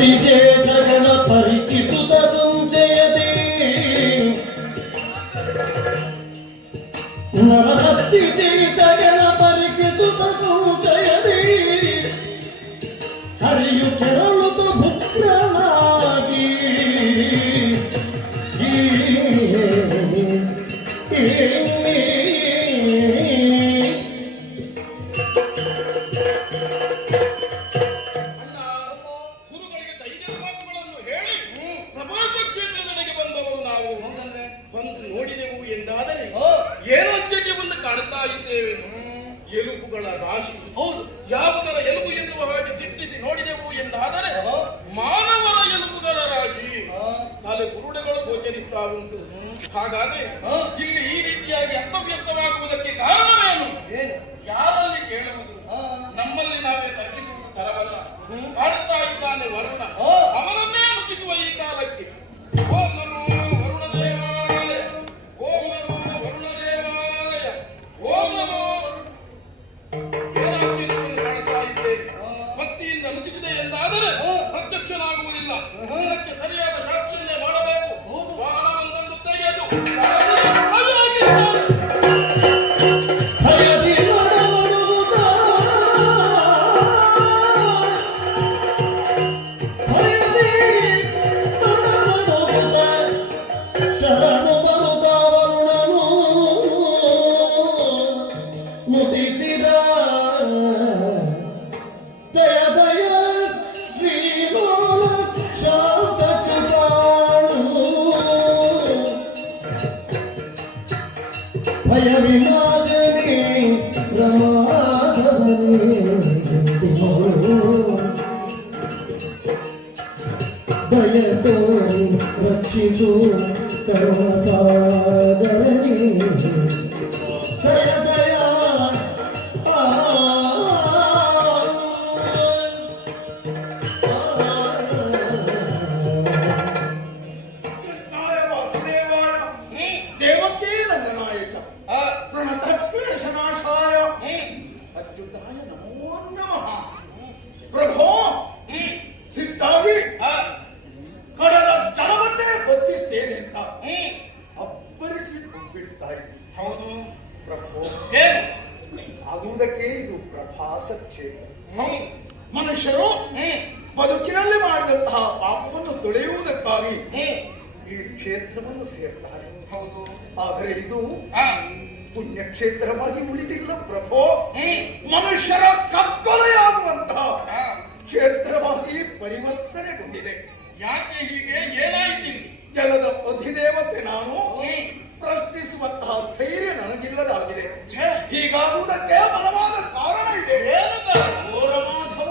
ಅತಿಶೇಷಗಳ ಪರಿಚಿತ ಸಂಚಯದಿ ನರಹಸ್ತಿಶೇಷಗಳ ಪರಿಚಿತ ಸಂಚಯದಿ ಹರಿಯು ಕೆರಳುತ್ತ ಭುಕ್ರನಾಗಿ ಎಲುಬುಗಳ ರಾಶಿ ಹೌದು. ಯಾವುದರ ಎಲುಬು ಎನ್ನುವ ಹಾಗೆ ದಿಟ್ಟಿಸಿ ನೋಡಿದೆವು ಎಂದಾದರೆ ಮಾನವರ ಎಲುಬುಗಳ ರಾಶಿ ತಲೆ ಕುರುಡೆಗಳು ಗೋಚರಿಸ್ತಾ ಉಂಟು. ಹಾಗಾದ್ರೆ ಇಲ್ಲಿ ಈ ರೀತಿಯಾಗಿ ಅಸ್ತವ್ಯಸ್ತವಾಗುವುದಕ್ಕೆ ಕಾರಣವೇನು? ಯಾರಲ್ಲಿ ಕೇಳುವುದು? ನಮ್ಮಲ್ಲಿ ನಾವೇ ತರ್ಕಿಸುವುದು ತರವಲ್ಲ. ಕಾಡುತ್ತಾ ಇದ್ದಾನೆ ವರುಣ, ಅವನನ್ನೇ ಮುಗಿಸುವ ಈ ಕಾಲಕ್ಕೆ. ಓಂ ನಮೋ ವರುಣ ದೇವಾಯ, ಓಂ ನಮೋ ವರುಣ ದೇವಾಯ, ಓಂ ನಮೋ ಭಕ್ತಿಯಿಂದ ನುತಿಸಿದೆ ಎಂದಾದರೆ ಪ್ರತ್ಯಕ್ಷನಾಗುವುದಿಲ್ಲ. ಇದಕ್ಕೆ ಸರಿಯಾದ ಶಾಸ್ತ್ರವನ್ನೇ ಮಾಡಬೇಕು. ವಾಹನವೊಂದನ್ನು ತೆಗೆದು ಭಯವಿನಾಶನೆ ಪ್ರಮಾದವನೇ ದಯತೋರಿ ರಕ್ಷಿಸು ಕರುಣ ಸಾಗರನೇ. ಜಯ ಜಯ ಪ್ರಭೋ ಸಿಟ್ಟಾಗಿ ಕಡಲ ಜಲವನ್ನೇ ಗೊತ್ತಿಸ್ತೇನೆ ಅಂತ ಅಬ್ಬರಿಸಿ ಬಿಡ್ತಾರೆ. ಹೌದು ಪ್ರಭೋ, ಆಗುವುದಕ್ಕೆ ಇದು ಪ್ರಭಾಸ ಕ್ಷೇತ್ರ. ಮನುಷ್ಯರು ಬದುಕಿನಲ್ಲಿ ಮಾಡಿದಂತಹ ಪಾಪವನ್ನು ತೊಳೆಯುವುದಕ್ಕಾಗಿ ಈ ಕ್ಷೇತ್ರವನ್ನು ಸೇರ್ತಾರೆ. ಹೌದು, ಆದರೆ ಇದು ಪುಣ್ಯಕ್ಷೇತ್ರವಾಗಿ ಉಳಿದಿಲ್ಲ ಪ್ರಭೋ. ಮನುಷ್ಯರ ಕಗ್ಗೊಲೆಯಾಗುವಂತಹ ಕ್ಷೇತ್ರವಾಗಿ ಪರಿವರ್ತನೆಗೊಂಡಿದೆ. ಯಾಕೆ ಹೀಗೆ? ಏನಾಯಿತು? ಜಲದ ಅಧಿದೇವತೆ ನಾನು, ಪ್ರಶ್ನಿಸುವಂತಹ ಧೈರ್ಯ ನನಗಿಲ್ಲದಾಗಿದೆ. ಹೀಗಾಗುವುದಕ್ಕೆ ಬಲವಾದ ಕಾರಣ ಇದೆ. ಓ ರಮಾಧವ,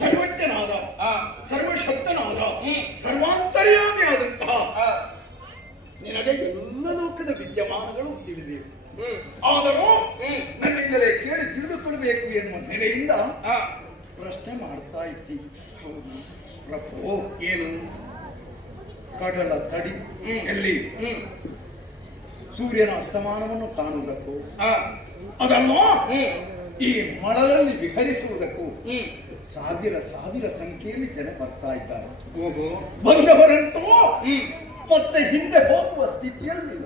ಸರ್ವಜ್ಞನಾದ, ಸರ್ವಶಕ್ತನಾದ, ಸರ್ವಾಂತರ್ಯಾಮಿಯಾದಂತಹ ನಿನಗೆ ಎಲ್ಲ ಲೋಕದ ವಿದ್ಯಮಾನಗಳು ತಿಳಿದಿವೆ. ಆದರೂ ನನ್ನಿಂದಲೇ ಕೇಳಿ ತಿಳಿದುಕೊಳ್ಳಬೇಕು ಎನ್ನುವ ನೆಲೆಯಿಂದ ಪ್ರಶ್ನೆ ಮಾಡ್ತಾ ಇದ್ದೀನಿ. ಹೌದು ಪ್ರಭು, ಏನು? ಕಡಲ ತಡಿ ಎಲ್ಲಿ ಸೂರ್ಯನ ಅಸ್ತಮಾನವನ್ನು ಕಾಣುವುದಕ್ಕೂ ಅದನ್ನು ಈ ಮಳಲಲ್ಲಿ ವಿಹರಿಸುವುದಕ್ಕೂ ಸಾವಿರ ಸಾವಿರ ಸಂಖ್ಯೆಯಲ್ಲಿ ಜನ ಬರ್ತಾ ಇದ್ದಾರೆ. ಬಂದವರಂತೂ ಮತ್ತೆ ಹಿಂದೆ ಹೋಗುವ ಸ್ಥಿತಿಯಲ್ಲಿ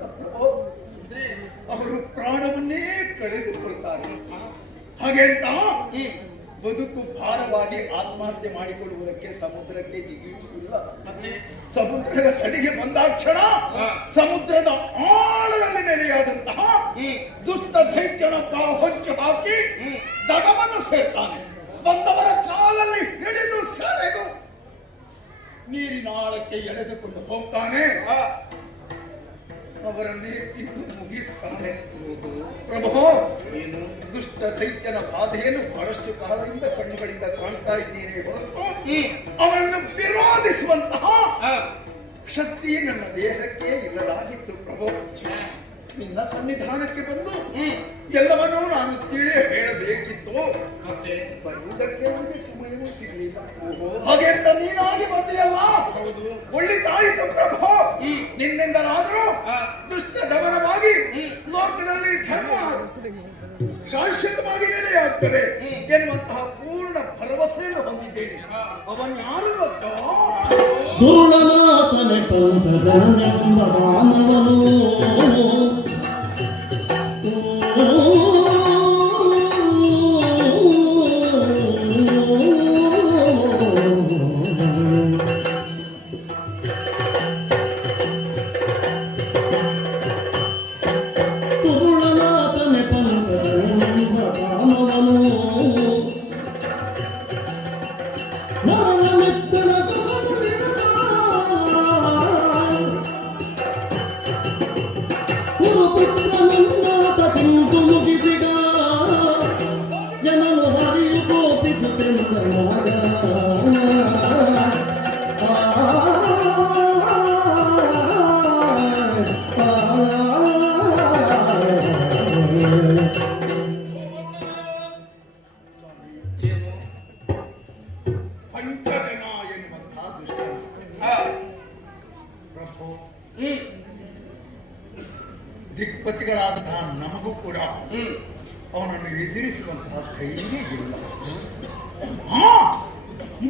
ಅವರು ಪ್ರಾಣವನ್ನೇ ಕಳೆದುಕೊಳ್ತಾರೆ. ಹಾಗೆ ಅಂತ ಬದುಕು ಭಾರವಾಗಿ ಆತ್ಮಹತ್ಯೆ ಮಾಡಿಕೊಳ್ಳುವುದಕ್ಕೆ ಸಮುದ್ರಕ್ಕೆ ಜಿಗಿಯುವುದಿಲ್ಲ. ಸಮುದ್ರದ ತಡಿಗೆ ಬಂದಾಕ್ಷಣ ಸಮುದ್ರದ ಆಳದಲ್ಲಿ ನೆಲೆಯಾದಂತಹ ದುಷ್ಟ ದೈತ್ಯನೊಬ್ಬ ಹೊಂಚು ಹಾಕಿ ದಡವನ್ನು ಸೇರ್ತಾನೆ. ಬಂದವರ ಕಾಲಲ್ಲಿ ಹಿಡಿದು ಸೆಳೆದು ನೀರಿನ ಆಳಕ್ಕೆ ಎಳೆದುಕೊಂಡು ಹೋಗ್ತಾನೆ. ಅವರನ್ನೇ ತಿಂದು ಮುಗಿಸ್ತಾನೆ. ಪ್ರಭು, ಏನು ದುಷ್ಟ ದೈತ್ಯನ ಬಾಧೆಯನ್ನು ಬಹಳಷ್ಟು ಕಾಲದಿಂದ ಕಣ್ಣುಗಳಿಂದ ಕಾಣ್ತಾ ಇದ್ದೀನಿ ಹೊರತು ಅವರನ್ನು ವಿರೋಧಿಸುವಂತಹ ಶಕ್ತಿ ನನ್ನ ದೇಹಕ್ಕೆ ಇಲ್ಲದಾಗಿತ್ತು. ಪ್ರಭು, ನಿನ್ನ ಸನ್ನಿಧಾನಕ್ಕೆ ಬಂದು ಎಲ್ಲವನ್ನೂ ನಾನು ತಿಳಿ ಹೇಳಬೇಕಿತ್ತು. ಮತ್ತೆ ಬರುವುದಕ್ಕೆ ನನಗೆ ಸಮಯವೂ ಸಿಗಲಿಲ್ಲ. ಹಾಗೆ ಅಂತ ನೀನಾಗಿ ಬಂದೆಯಲ್ಲ, ಒಳ್ಳಿತಾಯಿತು ಪ್ರಭು. ನಿನ್ನಿಂದಲಾದರೂ ದುಷ್ಟ ದಮನವಾಗಿ ಲೋಕದಲ್ಲಿ ಧರ್ಮ ಶಾಶ್ವತವಾಗಿ ನೆಲೆಯಾಗ್ತದೆ ಎನ್ನುವಂತಹ ಪೂರ್ಣ ಭರವಸೆಯನ್ನು ಹೊಂದಿದ್ದೇನೆ. ಅವನು ಯಾರು ಗೊತ್ತೋ? ದುರ್ಲಭಾತನೆ ಪಂಥದನೆಂಬ ಮಾನವನು ಪಂಚಜನ ಎನ್ನುವಂತಹ ದುಷ್ಟ ಪ್ರಭು, ದಿಗ್ಪತಿಗಳಾದಂತಹ ನಮಗೂ ಕೂಡ ಅವನನ್ನು ಎದುರಿಸುವಂತಹ ಧೈರ್ಯ ಇಲ್ಲ.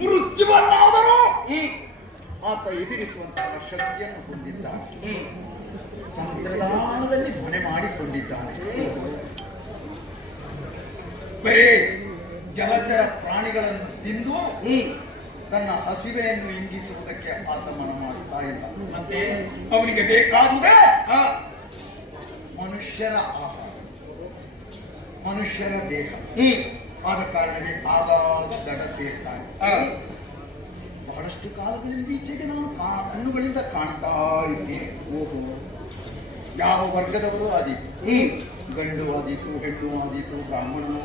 ಮೃತ್ಯುವನ್ನಾದರೂ ಆತ ಎದುರಿಸುವಂತಹ ಶಕ್ತಿಯನ್ನು ಹೊಂದಿದ್ದಾನೆ. ಸಮುದ್ರದಾಳದಲ್ಲಿ ಮನೆ ಮಾಡಿಕೊಂಡಿದ್ದಾನೆ. ಬರೇ ಜಲಚರ ಪ್ರಾಣಿಗಳನ್ನು ತಿಂದು ತನ್ನ ಹಸಿವೆಯನ್ನು ಇಂಗಿಸುವುದಕ್ಕೆ ಆತ ಮನ ಮಾಡುತ್ತಾ ಇಲ್ಲ. ಮತ್ತೆ ಅವನಿಗೆ ಬೇಕಾದುದೇ ಮನುಷ್ಯರ ಆಹಾರ, ಮನುಷ್ಯರ ದೇಹ. ಆದ ಕಾರಣವೇ ಆಗಾಗ ದಡ ಸೇರ್ತಾನೆ. ಬಹಳಷ್ಟು ಕಾಲಗಳಿಂದ ಈಚೆಗೆ ನಾನು ಕಣ್ಣುಗಳಿಂದ ಕಾಣ್ತಾ ಇದ್ದೇನೆ. ಓಹೋ, ಯಾವ ವರ್ಗದವರು ಆದೀತು, ಗಂಡು ಆದೀತು, ಹೆಣ್ಣು ಆದೀತು, ಬ್ರಾಹ್ಮಣನು,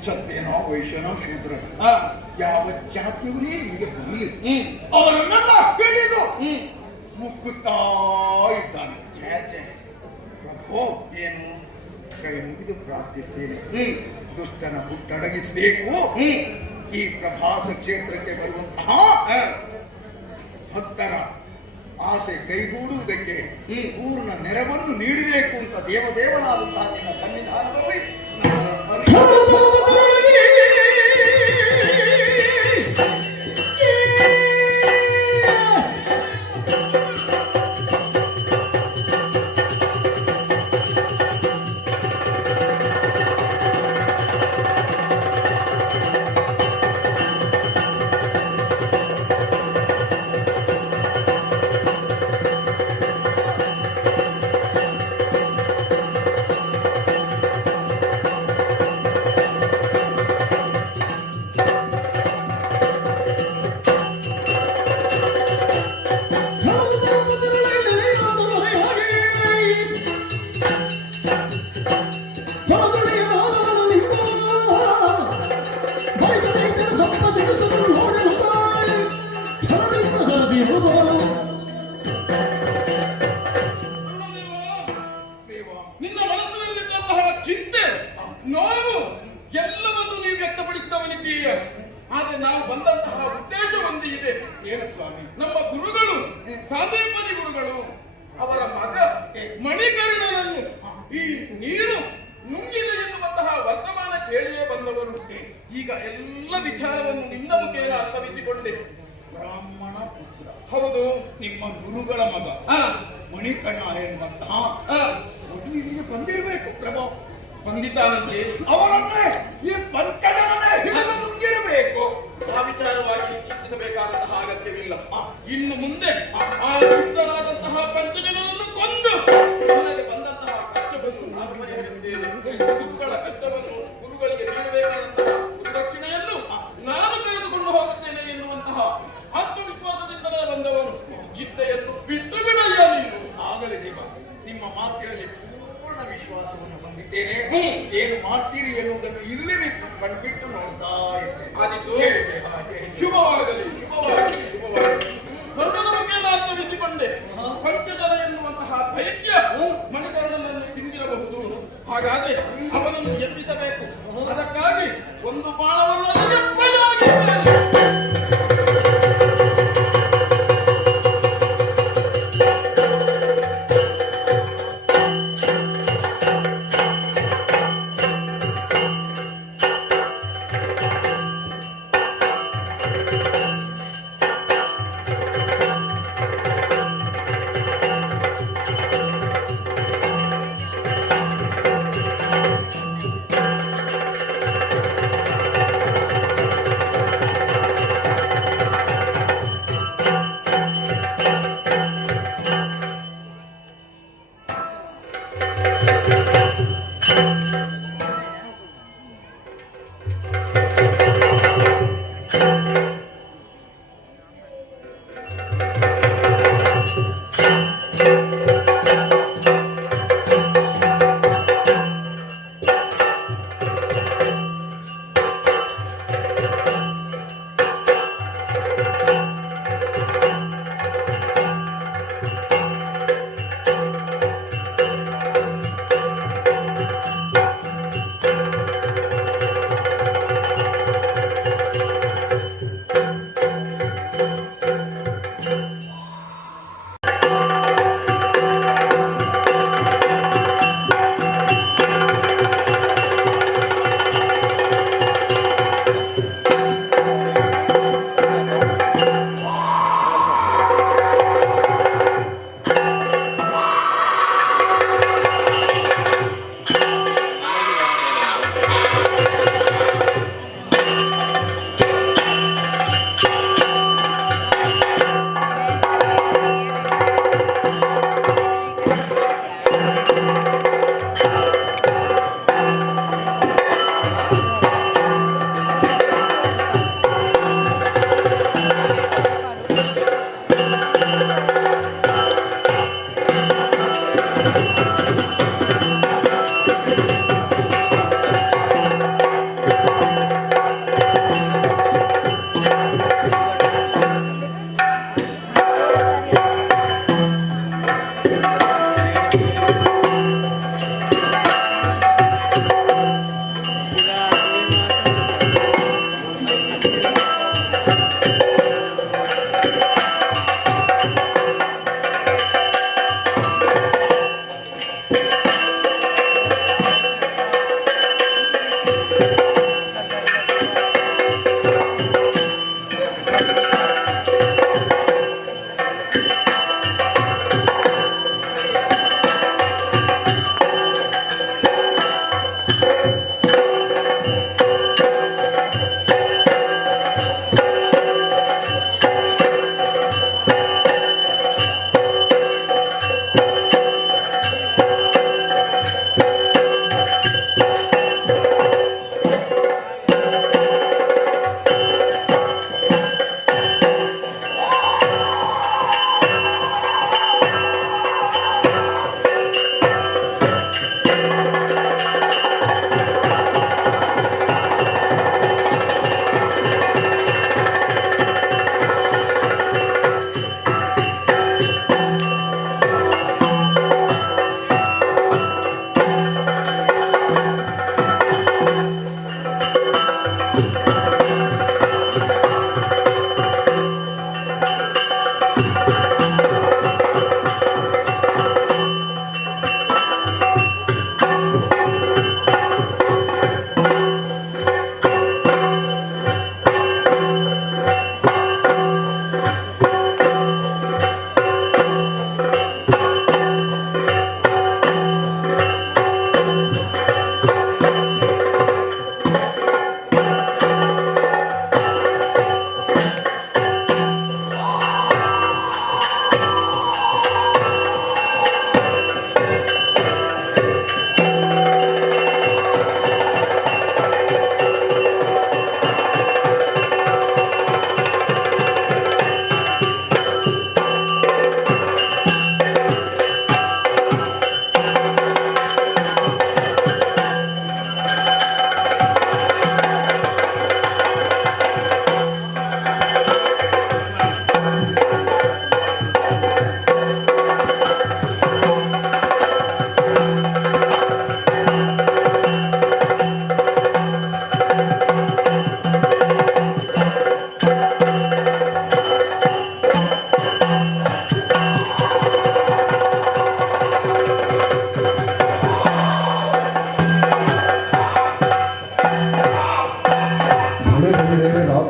ಕ್ಷತ್ರಿಯನೋ, ವೈಶ್ಯನೋ, ಶೂದ್ರ, ಯಾವ ಜಾತಿಯವರೇ ಹೀಗೆ ಬರಲಿ ಅವರನ್ನೆಲ್ಲ ಹಿಡಿದು ಮುಕ್ಕುತ್ತಾ ಇದ್ದಾನೆ. ಪ್ರಭು, ಏನು ಕೈ ಮುಗಿದು ಪ್ರಾರ್ಥಿಸ್ತೇನೆ, ದುಷ್ಟನ ಹುಟ್ಟಡಗಿಸಬೇಕು. ಈ ಪ್ರಭಾಸ ಕ್ಷೇತ್ರಕ್ಕೆ ಬರುವಂತಹ ಭಕ್ತರ ಆಸೆ ಕೈಗೂಡುವುದಕ್ಕೆ ಪೂರ್ಣ ನೆರವನ್ನು ನೀಡಬೇಕು ಅಂತ ದೇವದೇವನಾದಂತಹ ನಿನ್ನ ಸನ್ನಿಧಾನದಲ್ಲಿ ನಿನ್ನ ಮನಸ್ಸಿನಲ್ಲಿದ್ದಂತಹ ಚಿಂತೆ, ನೋವು ಎಲ್ಲವನ್ನು ನೀವು ವ್ಯಕ್ತಪಡಿಸಿದವನಿದ್ದೀಯ. ಆದ್ರೆ ನಾವು ಬಂದಂತಹ ಉದ್ದೇಶ ಒಂದು ಇದೆ. ಏನು ಸ್ವಾಮಿ? ನಮ್ಮ ಗುರುಗಳು, ಸಾಂದೀಪನಿ ಗುರುಗಳು, ಅವರ ಮಗ ಮಣಿಕರ್ಣನನ್ನು ಈ ನೀರು ನುಂಗಿದೆ ಎನ್ನುವಂತಹ ವರ್ತಮಾನ ಕೇಳಿಯೇ ಬಂದವರು. ಈಗ ಎಲ್ಲ ವಿಚಾರವನ್ನು ನಿನ್ನ ಮುಖೇನ ಅರ್ಥವಿಸಿಕೊಂಡೆ. ಬ್ರಾಹ್ಮಣ ಪುತ್ರ, ಹೌದು, ನಿಮ್ಮ ಗುರುಗಳ ಮಗ ಮಣಿಕರ್ಣ ಎನ್ನುವಂತಹ ಅದು ಇಲ್ಲಿಗೆ ಬಂದಿರಬೇಕು ಪ್ರಭು. ಬಂದಿದ್ದಾನಂತೆ. ಅವರನ್ನೇ ಈ ಪಂಚಜನನೇ ಹಿಡಿದು ನುಂಗಿರಬೇಕು. ಆ ವಿಚಾರವಾಗಿ ಚಿಂತಿಸಬೇಕಾದಂತಹ ಅಗತ್ಯವಿಲ್ಲ. ಇನ್ನು ಮುಂದೆ ಆ ದುಷ್ಟರಾದಂತಹ ಪಂಚಜನರನ್ನು ಕೊಂದು ನನಗೆ ಬಂದಂತಹ ಕಷ್ಟವನ್ನು ನಾನು ಪರಿಹರಿಸಿದ್ದೇನೆ. ಗುರುಗಳ ಕಷ್ಟವನ್ನು ಗುರುಗಳಿಗೆ ನೀಡಬೇಕಾದಂತಹ ಗುರುದಕ್ಷಿಣೆಯನ್ನು ನಾನು ತೆಗೆದುಕೊಂಡು ಹೋಗುತ್ತೇನೆ ಎನ್ನುವಂತಹ ಆತ್ಮವಿಶ್ವಾಸದಿಂದಲೇ ಬಂದವನು. ಜಿದ್ಧೆಯನ್ನು ಬಿಟ್ಟು ಬಿಡಯ್ಯ ನೀನು. ಆಗಲೇ ದೇವ, ನಿಮ್ಮ ಮಾತಿನಲ್ಲಿ ಪೂರ್ಣ ವಿಶ್ವಾಸವನ್ನು ಹೊಂದಿದ್ದೇನೆ. ಏನು ಮಾಡ್ತೀರಿ ಎನ್ನುವುದನ್ನು ಇಲ್ಲಿ ನಿಂತು ಕಣ್ಬಿಟ್ಟು ನೋಡ್ತಾ ಇದ್ದೇನೆ. ಆದಿತು ಶುಭವಾಗಲಿ, ಶುಭವಾಗಲಿ, ಶುಭವಾಗಲಿ. ದೊಡ್ಡದ ಬಗ್ಗೆ ಆತ್ಮವಿಸಿಕೊಂಡೆ. ಪಂಚಜನ ಎನ್ನುವಂತಹ ದೈತ್ಯ ಮಣಿಕರ್ಣನನ್ನು ತಿಂದಿರಬಹುದು. ಹಾಗಾದ್ರೆ ಅವನನ್ನು ಎಬ್ಬಿಸಬೇಕು. ಅದಕ್ಕಾಗಿ ಒಂದು ಬಾಣವನ್ನು ಅದಕ್ಕೆ ಪ್ರಯೋಗಿಸಿದ್ದೇನೆ.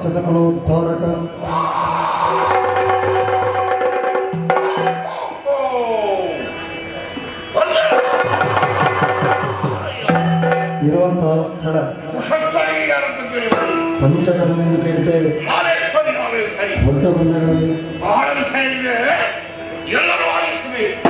ರಾಕ್ಷಸಕಲೋದ್ಧಾರಕ ಇರುವಂತಹ ಸ್ಥಳ ಪಂಚಕರ್ಮೆಂದು ಕೇಳ್ತೇವೆ. ದೊಡ್ಡ ಬಂಧಗಳಲ್ಲಿ ಎಲ್ಲರೂ ಆಲಿಸಬೇಕು.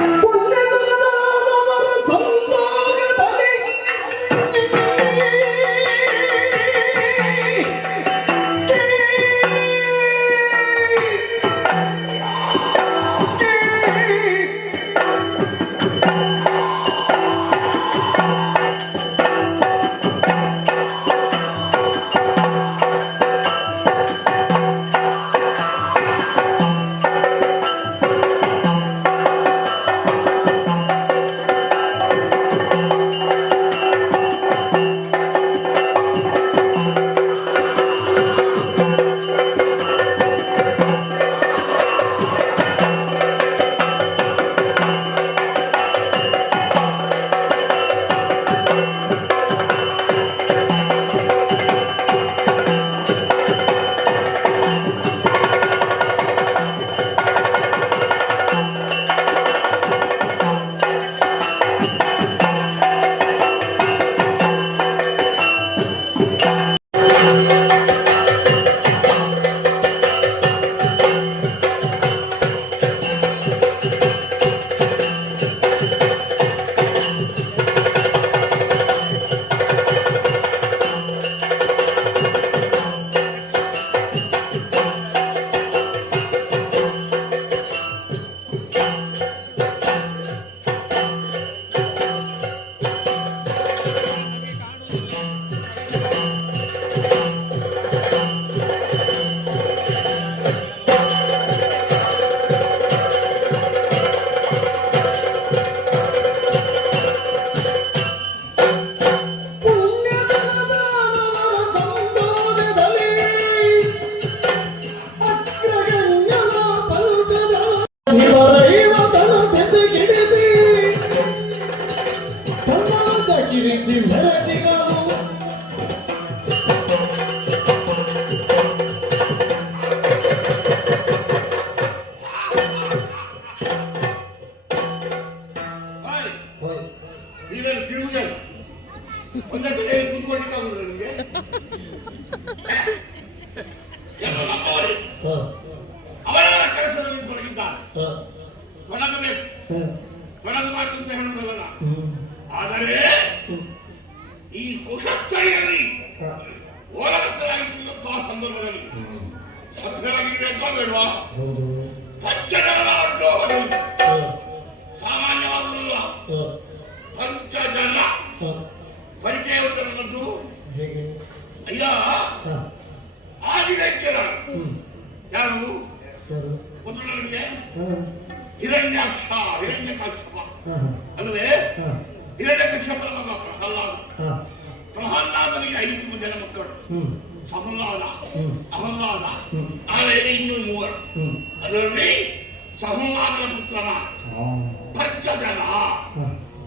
ನೀವೇನು ತಿರುಗುದೇನು ಒಂದೇ ಕಡೆ ಕುತ್ಕೊಂಡಿದ್ದಾಗುದು ನಿಮಗೆ ಅವರ ಕೆಲಸದಲ್ಲಿ ತೊಡಗಿದ್ದಾರೆ. ತೊಡಗಬೇಕು, ತೊಡಗಬಾರದು ಅಂತ ಹೇಳುವುದಲ್ಲ. ಆದರೆ ಈ ಕುಶಸ್ಥಳಿಯಲ್ಲಿ ಓಲಗತ್ತಲಾಗಿದ್ದಂತಹ ಸಂದರ್ಭದಲ್ಲಿ ಸಭ್ಯರಾಗಿರಬೇಕೋ ಬೇಡವಾ? ಪಂಚಜನ ಸಾಮಾನ್ಯವಾಗುವುದಿಲ್ಲ. ಪಂಚಜನ ಪರಿಚಯ ಉಂಟು ನನ್ನದು. ಅಯ್ಯ ಆದಿದೈತ್ಯರ ಯಾರು ಒಂದು ನನಗೆ ಹಿರಣ್ಯಾಕ್ಷ ಹಿರಣ್ಯಕಾಕ್ಷಪ ಅಲ್ವೇ? ಹಿರಣ್ಯಕಶ್ಯಪನ ಮಗ ಪ್ರಹ್ಲಾದನಿಗೆ 5 ಜನ ಮಕ್ಕಳು. ಸಹಲ್ಲಾದ, ಅಹಲ್ಲಾದ, ಆಮೇಲೆ ಇನ್ನೂ 3. ಅದರಲ್ಲಿ ಸಹಲ್ಲಾದನ ಪುತ್ರನ ಪಂಚಜನ.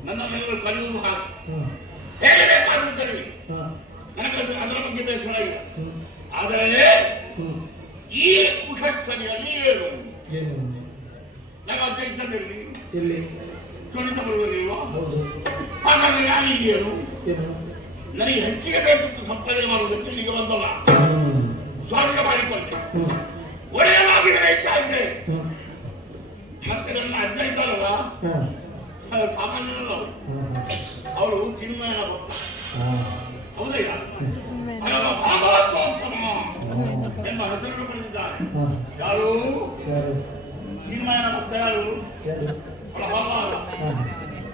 ನನ್ನೆಲ್ಲರೂ ಕಲಿಯುವುದು ಹಾಗೆ, ಹೇಗೆ ಬೇಕಾದರೂ ಕಲಿವಿ, ನನಗೆ ಅದರ ಬಗ್ಗೆ ಬೇಸರ ಇಲ್ಲ. ಆದರೆ ಈ ಕುಶಸ್ಥಳಿಯಲ್ಲಿ ಏನು ನಮ್ಮ ಅಜ್ಜ ಇದ್ದದಿರಲಿ, ತ್ವರಿತ ಬರುವುದಿಲ್ವಾ? ಹಾಗಾದ್ರೆ ನಾನು ಈಗೇನು ನನಗೆ ಹೆಚ್ಚಿಗೆ ಬೇಕಿತ್ತು ಸಂಪಾದನೆ ಮಾಡುವುದಕ್ಕೆ ಈಗ ಬಂದಲ್ಲ, ಸ್ವಾಗತ ಮಾಡಿಕೊಂಡೆ, ಒಳ್ಳೆಯವಾಗಿ ನಡೀತಾ ಇದ್ದೆ. ಮತ್ತೆ ನನ್ನ ಅಜ್ಜ ಇದ್ದಾರಲ್ಲ, ಸಾಮಾನ್ಯರಲ್ಲ ಅವರು ಚಿನ್ಮಯನ ಭಕ್ತ, ಹೌದಾ? ಭಾಗವತೋತ್ತಮ ಎಂಬ ಹೆಸರನ್ನು ಪಡೆದಿದ್ದಾರೆ. ಯಾರು ಚಿನ್ಮಯನ ಭಕ್ತ? ಯಾರು? ಪ್ರಹ್ಲಾದ.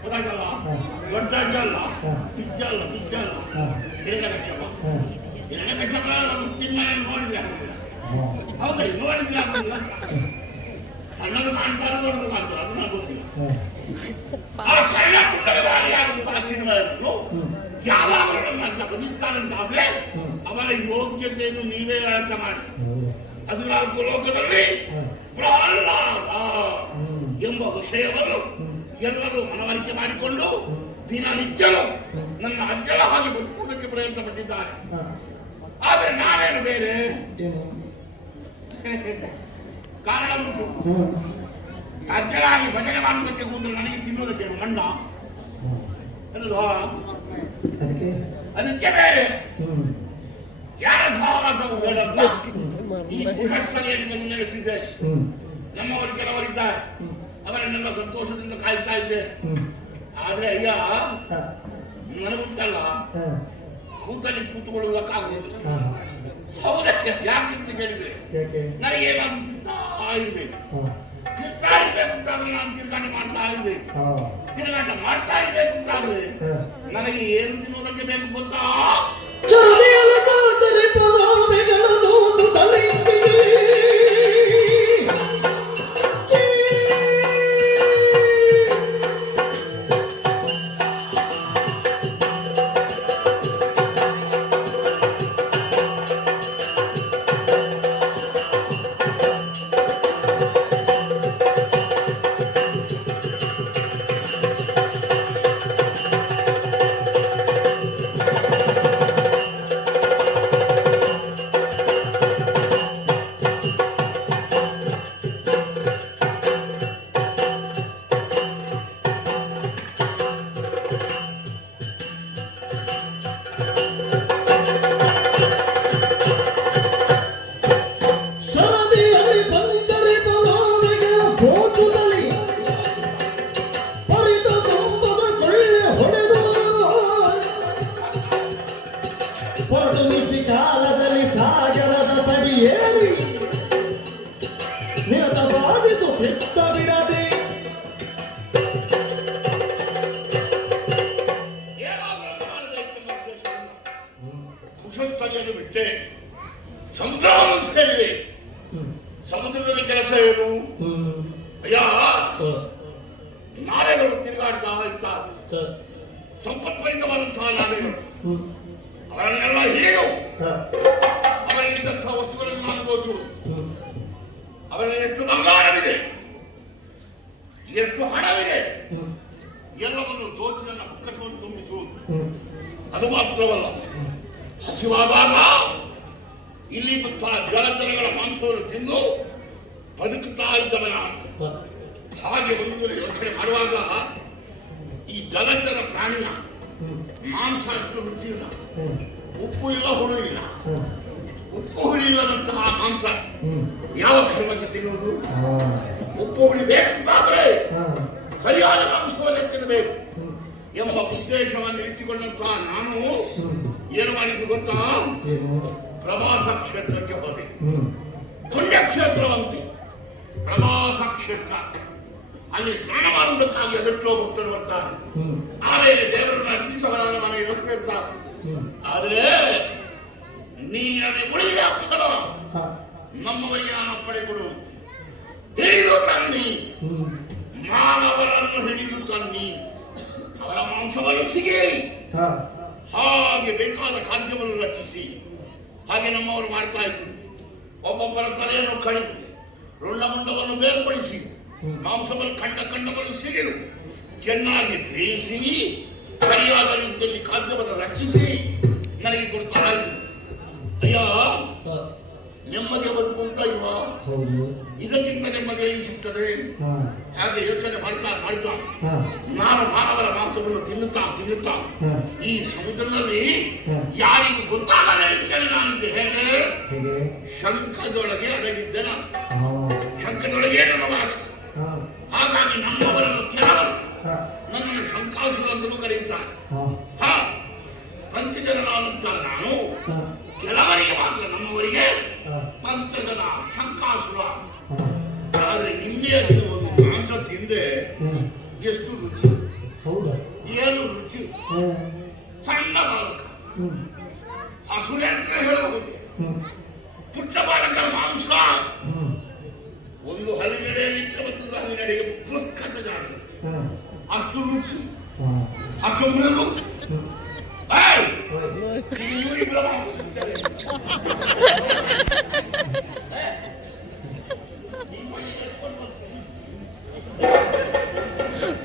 ಗೊತ್ತಾಗಲ್ಲ, ದೊಡ್ಡಲ್ಲ, ಸಿಜ್ಜಲ್ಲ, ಸಿಜ್ಜಲ್ಲ, ಹಿರಣ್ಯಕಶ್ಯಪ. ಹಿರಣ್ಯಕಶ್ಯಪ ಚಿನ್ಮಯನ ನೋಡಿದ್ರೆ ಹೌದಾ? ನೋಡಿದ್ರೆ ಆಗುದಿಲ್ಲ, ಸಣ್ಣದು ಕಾಣ್ತಾರೆ, ದೊಡ್ಡದು ಕಾಣ್ತಾರೆ, ಅದು ನನಗೆ ಗೊತ್ತಿಲ್ಲ. ಆ ಸಣ್ಣ ಪುಟ್ಟವಾರಿಯಾಗುತ್ತಾ ಚಿನ್ಮಯರು ಯಾವಾಗಲೂ ನನ್ನಂತ ಬದುಕ್ತಾರಂತಾದ್ರೆ ಅವರ ಯೋಗ್ಯತೆಯನ್ನು ನೀವೇ ಅಳತೆ ಮಾಡಿ. 14 ಲೋಕದಲ್ಲಿ ಪ್ರಹ್ಲಾದ ಎಂಬ ವಿಷಯವನ್ನು ಎಲ್ಲರೂ ಮನವರಿಕೆ ಮಾಡಿಕೊಂಡು ದಿನನಿತ್ಯಲೂ ನನ್ನ ಅಜ್ಜನ ಹಾಗೆ ಬದುಕುವುದಕ್ಕೆ ಪ್ರಯತ್ನ ಪಟ್ಟಿದ್ದಾರೆ. ಆದ್ರೆ ನಾವೇನು ಬೇರೆ ಏನು ಕಾರಣ ಉಂಟು. ಅಜ್ಜರಾಗಿ ಭಜನೆ ಮಾಡುವುದಕ್ಕೆ ಕೂತರು ನನಗೆ ತಿನ್ನುವುದಕ್ಕೆ ಮಂಡ ಅಲ್ವಾ? ಅದಕ್ಕೆ ಅದಕ್ಕೆ ಬೇರೆ ಯಾರ ಸಹವಾಸವು ಬೇಡಪ್ಪ. ಈ ಗೃಹಸ್ಥಳಿಯಲ್ಲಿ ಬಂದು ನೆಲೆಸಿದ್ದೆ. ನಮ್ಮವರು ಕೆಲವರಿದ್ದಾರೆ, ಅವರನ್ನೆಲ್ಲ ಸಂತೋಷದಿಂದ ಕಾಯ್ತಾ ಇದ್ದೆ. ಆದ್ರೆ ಅಯ್ಯ ನನಗುಂಟಲ್ಲ, ಕೂತಲ್ಲಿ ಕೂತ್ಕೊಳ್ಳುವುದಕ್ಕಾಗುವುದು. ಹೌದಾ? ಯಾಕೆಂತ ಕೇಳಿದ್ರೆ ನನಗೇನಾದ್ರು ತಿಂತಾ ಇರ್ಬೇಕು ಅಂತಾದ್ರೆ ನಾನು ತಿರುಗಾಟ ಮಾಡ್ತಾ ಇರ್ಬೇಕು. ತಿರುಗಾಟ ಮಾಡ್ತಾ ಇರ್ಬೇಕು ಅಂತಾದ್ರೆ ನನಗೆ ಏನು ತಿನ್ನುವುದಕ್ಕೆ ಬೇಕು ಗೊತ್ತಾ? ಕಾಲದಲ್ಲಿ ಸಾಗರದ ತಡಿಯೇರಿ ನಿರತವಾಗಿದ್ದು ಬಿತ್ತ ಬಿಡದೆ ಕುಶಸ್ಥಳಿಯನ್ನು ಬಿಟ್ಟೆ ಸಮುದ್ರವನ್ನು ಸೇರಿದೆ. ಸಮುದ್ರದಲ್ಲಿ ಕೆಲಸ ಏನು? ಅಯ್ಯ, ನಾವೆಗಳು ತಿರುಗಾಡ್ತಾ ಇರ್ತಾರೆ. ಸಂಪತ್ಭರಿತವಾದಂತಹ ನಾವೆಗಳು ಅವರನ್ನೆಲ್ಲ ಹಿಡಿದು ಅವರಿಗಿದ್ದಂತಹ ವಸ್ತುಗಳನ್ನು ನಾನು ನೋಡುವುದು. ಅವರಲ್ಲಿ ಎಷ್ಟು ಬಂಗಾರವಿದೆ, ಎಷ್ಟು ಹಣವಿದೆ, ಎಲ್ಲವನ್ನು ದೋಚಿ ನನ್ನ ಬುಕ್ಕಸವನ್ನು ತುಂಬಿಸುವುದು. ಅದು ಮಾತ್ರವಲ್ಲ, ಹಸಿವಾದಾಗ ಇಲ್ಲಿ ಜಲಚರಗಳ ಮಾಂಸವನ್ನು ತಿಂದು ಬದುಕುತ್ತಾ ಇದ್ದವನ ಹಾಗೆ ಒಂದು ದಿನ ಯೋಚನೆ ಮಾಡುವಾಗ ಈ ಜಲಚರ ಪ್ರಾಣಿಯ ಮಾಂಸ ಅಷ್ಟು ರುಚಿ ಇಲ್ಲ, ಉಪ್ಪು ಇಲ್ಲ, ಹುಳು ಇಲ್ಲ. ಉಪ್ಪು ಹುಳಿ ಇಲ್ಲದಂತಹ ಮಾಂಸ ಯಾವ ಕರ್ಮಕ್ಕೆ ತಿನ್ನುವುದು? ಉಪ್ಪು ಹುಳಿ ಬೇಕಂತಾದ್ರೆ ಸರಿಯಾದ ಮಾಂಸವನ್ನೇ ತಿನ್ನಬೇಕು ಎಂಬ ಉದ್ದೇಶವನ್ನು ಇರಿಸಿಕೊಂಡಂತಹ ನಾನು ಏನು ಮಾಡಿದ್ದು ಗೊತ್ತಾ? ಪ್ರವಾಸ ಕ್ಷೇತ್ರಕ್ಕೆ ಹೋದೆ. ಪುಣ್ಯಕ್ಷೇತ್ರವಂತೆ ಪ್ರವಾಸ ಕ್ಷೇತ್ರ. ಅಲ್ಲಿ ಸ್ನಾನ ಮಾಡುವುದಕ್ಕಾಗಿ ಅದೆಷ್ಟೋ ಭಕ್ತರು ಬರ್ತಾರೆ. ಆಮೇಲೆ ದೇವರನ್ನು ಅರ್ಪಿಸವರಾದ ಮನೆಗೆ ಸೇರ್ತಾರೆ. ಆದರೆ ನೀರಿನಲ್ಲಿ ಉಳಿದ ಅಕ್ಷರ ನಮ್ಮವರಿಗೆ ನಾನು ಅಪ್ಪಣೆ ಕೊಡು. ಹಿಡಿದು ತನ್ನಿ, ಮಾನವರನ್ನು ಹಿಡಿದು ತನ್ನಿ, ಅವರ ಮಾಂಸವನ್ನು ಸಿಗೇರಿ, ಹಾಗೆ ಬೇಕಾದ ಖಾದ್ಯವನ್ನು ರಚಿಸಿ. ಹಾಗೆ ನಮ್ಮವರು ಮಾಡ್ತಾ ಇದ್ರು. ಒಬ್ಬೊಬ್ಬರ ತಲೆಯನ್ನು ಕಡಿದು ರುಂಡಮುಂಡವನ್ನು ಬೇರ್ಪಡಿಸಿ ಮಾಂಸವನ್ನು ಖಂಡವನ್ನು ಸಿಗಿರು ಚೆನ್ನಾಗಿ ಬೇಯಿಸಿ ಸರಿಯಾದ ರೀತಿಯಲ್ಲಿ ಖಾದ್ಯವನ್ನು ರಚಿಸಿ ನನಗೆ ಕೊಡ್ತಾ ಇದ್ರು. ಅಯ್ಯ, ನೆಮ್ಮದಿಯ ಬದುಕುಂಟ ಇಲ್ವಾ? ಇದಕ್ಕಿಂತ ನೆಮ್ಮದಿಯಲ್ಲಿ ಸಿಗ್ತದೆ. ಹಾಗೆ ಯೋಚನೆ ಮಾಡ್ತಾ ನಾನು ಮಾನವರ ಮಾಂಸವನ್ನು ತಿನ್ನುತ್ತಾ ಈ ಸಮುದ್ರದಲ್ಲಿ ಯಾರಿಗೂ ಗೊತ್ತಾಗದ ರೀತಿಯಲ್ಲಿ ನಾನಿದ್ದೆ. ಹೇಗೆ? ಶಂಖದೊಳಗೆ ಅಡಗಿದ್ದೆ ನಾನು. ಶಂಖದೊಳಗೆ ನನ್ನ ವಾಸ. ಹಾಗಾಗಿ ನಮ್ಮವರನ್ನು ಕೆಲವರು ನನ್ನನ್ನು ಶಂಕಾಸುರ ಅಂತಲೂ ಕರೆಯುತ್ತಾರೆ. ಪಂಚಜನಾದಂತ ನಾನು ಕೆಲವರಿಗೆ ಮಾತ್ರ, ನಮ್ಮವರಿಗೆ ಪಂಚಜನ, ಶಂಕಾಸುರ. ಆದ್ರೆ ನಿನ್ನೆ ಒಂದು ಮಾಂಸ ತಿಂದೆ, ಎಷ್ಟು ರುಚಿ, ಏನು ರುಚಿ. ಸಣ್ಣ ಬಾಲಕ, ಹಸುಳೆ ಅಂತ ಹೇಳಬಹುದು. ಪುಟ್ಟ ಬಾಲಕರ ಮಾಂಸ ಒಂದು ಹಲ್ಲಿನಡೆಯಲ್ಲಿದ್ದರೆ ಮತ್ತೊಂದು ಹಲ್ಲಿನಡೆಗೆ ಪುಸ್ತಕ ಜಾತಿ. ಅಷ್ಟು ರುಚಿ, ಅಷ್ಟು ಮೃದು.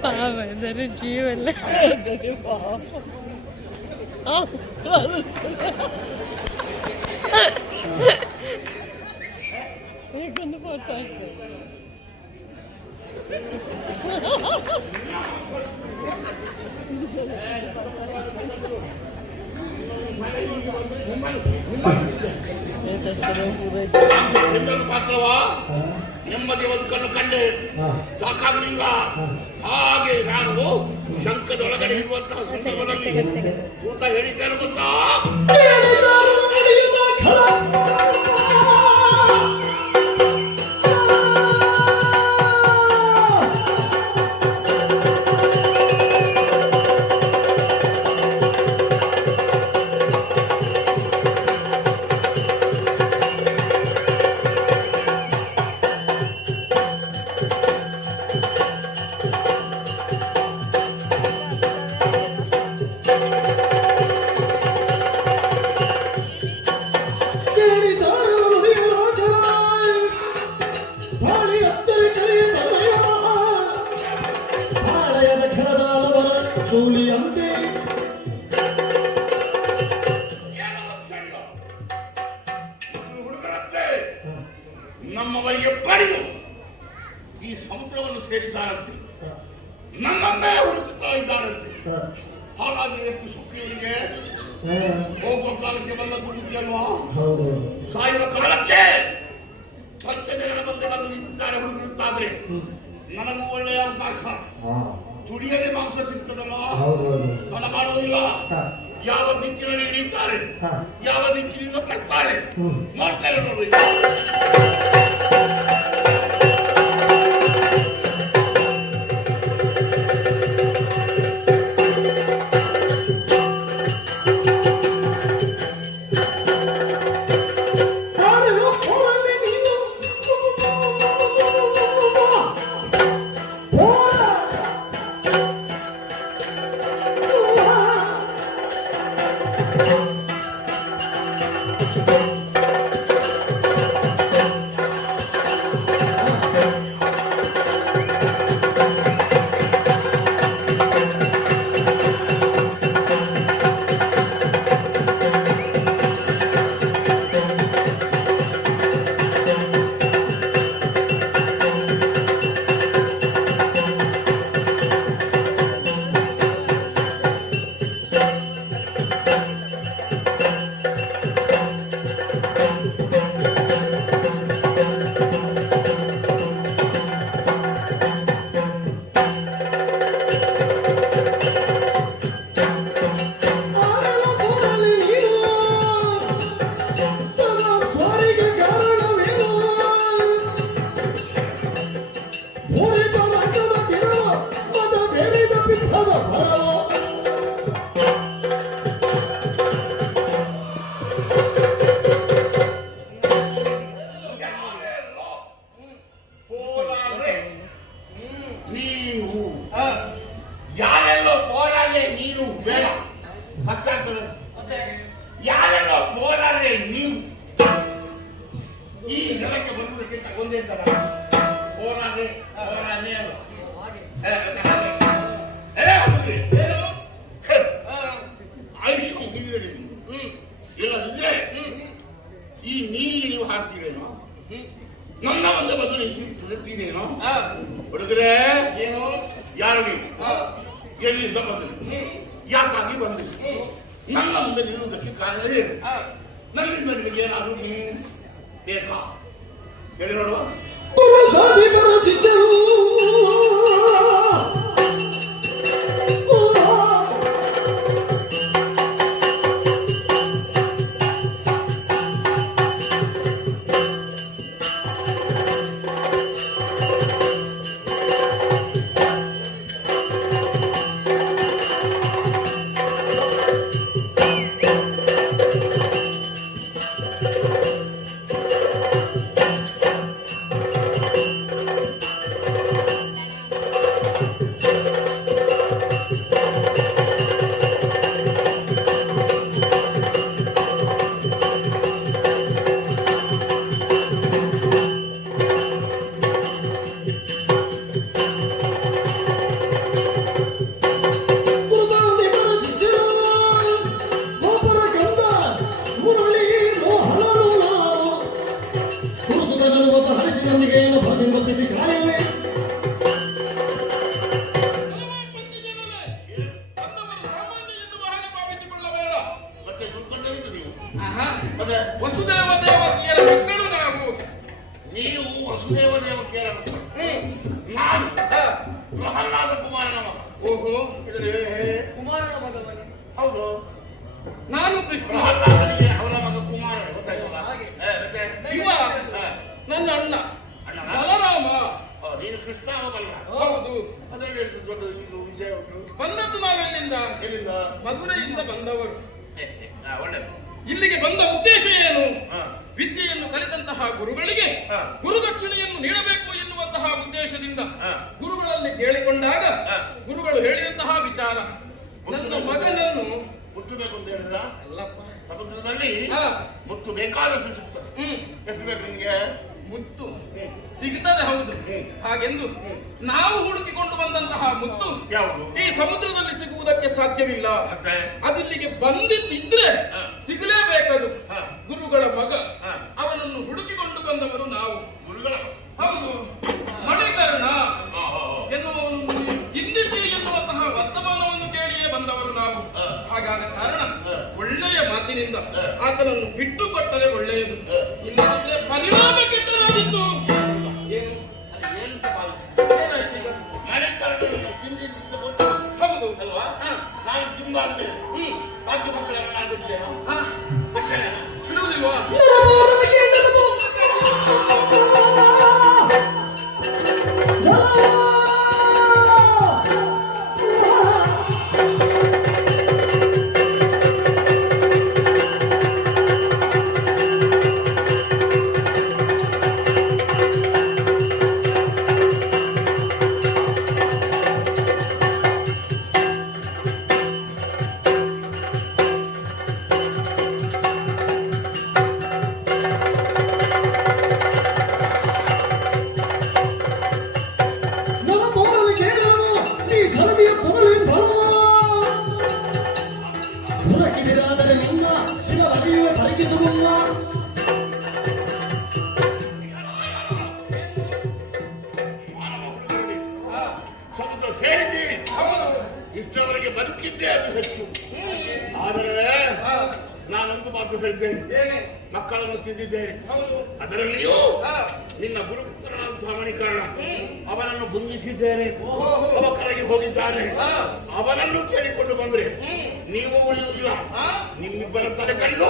ಪಾಪ ಇದ್ದಾರೆ ಜೀವೆಲ್ಲ ಪಾಪ ಹೇಗೊಂದು ಫೋಟೋ ಮಾತ್ರವಾ ನೆಮ್ಮದಿ ಬದುಕನ್ನು ಕಂಡೆ ಸಾಕಾಗಲಿಲ್ಲ. ಹಾಗೆ ನಾನು ಶಂಕದೊಳಗಡೆ ಇರುವಂತಹ ಸಂದರ್ಭದಲ್ಲಿ ಊಟ ಹೇಳಿದ್ದೇನೆ ಗೊತ್ತಾ? ನಮ್ಮವರಿಗೆ ಪಡೆದು ಈ ಸಮುದ್ರವನ್ನು ಸೇರಿದ್ದಾರಂತೆ, ನನ್ನನ್ನೇ ಹುಡುಕುತ್ತಾ ಇದ್ದಾರಂತೆ. ಹಾಗಾದ್ರೆ ಎಷ್ಟು ಸುಖಿಯವರಿಗೆ ಹೋಗುವ ಕಾಲಕ್ಕೆ ಬಂದ ಗುರುತಿಯಲ್ವಾ? ಸಾಯುವ ಕಾಲಕ್ಕೆ 10 ಜನ ಬಂದು ನಿಂತಿದ್ದಾರೆ ಹುಡುಕುತ್ತಾದ್ರೆ ನನಗೂ ಒಳ್ಳೆಯ ಅವಕಾಶ. ತುಡಿಯದೆ ಮಾಂಸ ಸಿಗ್ತದಲ್ಲ, ಫಲ ಮಾಡುವುದಿಲ್ಲ. ಯಾವ ದಿಕ್ಕಿನಲ್ಲಿ ಇಳಿತಾರೆ, ಯಾವ ದಿಕ್ಕಿನಿಂದ ಬರ್ತಾರೆ ನೋಡ್ತಾರೆ ನೋಡಿ. ಯಾರೆಲ್ಲೋ ಹೋರಾದ್ರೆ ನೀನು ಬೇಡ, ಯಾರೆಲ್ಲೋ ಹೋರಾದ್ರೆ ನೀವು ಈ ಜನಕ್ಕೆ ಬರುವುದಕ್ಕೆ ತಗೊಂಡೇ ತರ ಹೋರಾದ್ರೆ ಆಯುಷ್ ಮುಗಿದಿದೆ. ಇಲ್ಲದಿದ್ರೆ ಈ ನೀರಿಗೆ ನೀವು ಹಾಡ್ತೀರೇನೋ, ನನ್ನ ಒಂದು ಬದಲು ತಿರುತ್ತೀರೇನೋ. ಹುಡುಗರೇ, ಏನು ಯಾರು ನೀವು, ಎಲ್ಲಿಂದ ಬಂದ್ರಿ, ಯಾಕಾಗಿ ಬಂದ್ರಿ, ನನ್ನ ಮುಂದೆ ನಿಲ್ಲುವುದಕ್ಕೆ ಕಾರಣ ಏನು, ನನ್ನಿಂದ ನಿಮಗೆ ಏನಾದ್ರು ಬೇಕಾ ಹೇಳಿ ನೋಡುವ. ವಯಸ್ಸೊಂದಿಗೆ ಬಂದಿರುವ ಸ್ಥಿತಿ ಕಾರ್ಯವೇ ಮತ್ತೆ ದುಡ್ಕೊಂಡೇ ನೀವು ಮತ್ತೆ ವಸುದೇವ ದೇವಕಿಯರ ಮಕ್ಕಳು ನಾವು. ನೀವು ವಸುದೇವ ದೇವಕಿಯರ ಮಕ್ಕಳು. ನಾನು ಪ್ರಹ್ಲಾದ ಕುಮಾರನ ಮಗ. ಓಹೋ, ಕುಮಾರನ ಮಗ ಬನ್ನಿ. ಹೌದು, ನಾನು ಕೃಷ್ಣ. ಪ್ರಹ್ಲಾದನಿಗೆ ಅವರ ಮಗ ಕುಮಾರ. ಗೊತ್ತಾಯ್ತಲ್ಲ? ಮತ್ತೆ ಇವ ನನ್ನ ಅಣ್ಣ ಬಲರಾಮ. ನೀನು ಕೃಷ್ಣ ಅವಲ್ಲ? ಹೌದು. ಅದರಲ್ಲಿ ದೊಡ್ಡ ಇದು ವಿಷಯ ಉಂಟು. ಬಂದದ್ದು ನಾವೆಲ್ಲಿಂದ? ಎಲ್ಲಿಂದ? ಮಧುರೆಯಿಂದ ಬಂದವರು. ಒಳ್ಳೆದು. ಇಲ್ಲಿಗೆ ಬಂದ ಉದ್ದೇಶ ಏನು? ವಿದ್ಯೆಯನ್ನು ಕಲಿತಂತಹ ಗುರುಗಳಿಗೆ ಗುರುದಕ್ಷಿಣೆಯನ್ನು ನೀಡಬೇಕು ಎನ್ನುವಂತಹ ಉದ್ದೇಶದಿಂದ ಗುರುಗಳಲ್ಲಿ ಕೇಳಿಕೊಂಡಾಗ ಗುರುಗಳು ಹೇಳಿದಂತಹ ವಿಚಾರ, ನನ್ನ ಮಗನನ್ನು ಮುಟ್ಟಬೇಕು ಅಂತ ಹೇಳಿದ್ರ? ಅಲ್ಲಪ್ಪ, ಸಮುದ್ರದಲ್ಲಿ ಮುತ್ತು ಬೇಕಾದಷ್ಟು ಸಿಗ್ತದೆ. ಎಷ್ಟು ಬೇಕು ನಿಮಗೆ? ಮುತ್ತು ಸಿಗುತ್ತದೆ, ಹೌದು. ಹಾಗೆಂದು ನಾವು ಹುಡುಕಿಕೊಂಡು ಬಂದಂತಹ ಮುತ್ತು ಯಾವುದು? ಈ ಸಮುದ್ರದಲ್ಲಿ ಸಿಗುವುದಕ್ಕೆ ಸಾಧ್ಯವಿಲ್ಲ. ಅದಿಲ್ಲಿಗೆ ಬಂದಿದ್ದಿದ್ರೆ ಸಿಗಲೇಬೇಕದು. ಗುರುಗಳ ಮಗ, ಅವನನ್ನು ಹುಡುಕಿಕೊಂಡು ಬಂದವರು ನಾವು. ಗುರುಗಳ? ಹೌದು. ಮಣಿಕರ್ಣ ಎನ್ನುವವನು ತಿಂದಿದ್ದೆ ಎನ್ನುವಂತಹ ವರ್ತಮಾನವನ್ನು ಕೇಳಿಯೇ ಬಂದವರು ನಾವು. ಹಾಗಾದ ಕಾರಣ ಒಳ್ಳೆಯ ಮಾತಿನಿಂದ ಆತನನ್ನು ಬಿಟ್ಟು ಕೊಟ್ಟರೆ ಒಳ್ಳೆಯದು. ಇಲ್ಲದಿದ್ರೆ ಪರಿಣಾಮ ಕೆಟ್ಟದಾದಿತ್ತು. ಏನು ಏನಾಯ್ತು? ಹೌದು ಅಲ್ವಾ? ನಾನು ತಿಂದಾದ್ರೆ ಬಾಕಿ ಮಕ್ಕಳೆಲ್ಲ ನಾನು ಬಿಡ್ತೇನೆ. ಬಿಡುವುದಿಲ್ವಾ? ಸಮುದ್ರ ಸೇರಿದ್ದೀರಿ. ಇಷ್ಟವರೆಗೆ ಬದುಕಿದ್ದೇ ಅದು ಹೆಚ್ಚು. ಆದರೆ ನಾನೊಂದು ಮಾತು ಹೇಳ್ತೇನೆ, ಮಕ್ಕಳನ್ನು ತಿಂದಿದ್ದೇನೆ. ಅದರಲ್ಲಿಯೂ ನಿನ್ನ ಗುರುಪುತ್ರನಾದಂತಹ ಮಣಿಕರ್ಣ, ಅವನನ್ನು ಭುಂಜಿಸಿದ್ದೇನೆ. ಅವ ಕರಗಿ ಹೋಗಿದ್ದಾನೆ. ಅವನನ್ನು ಕೇಳಿಕೊಂಡು ಬಂದ್ರೆ ನೀವು ಉಳಿಯುವುದಿಲ್ಲ. ನಿಮ್ಮಿಬ್ಬರ ತಲೆ ಕಡಿದು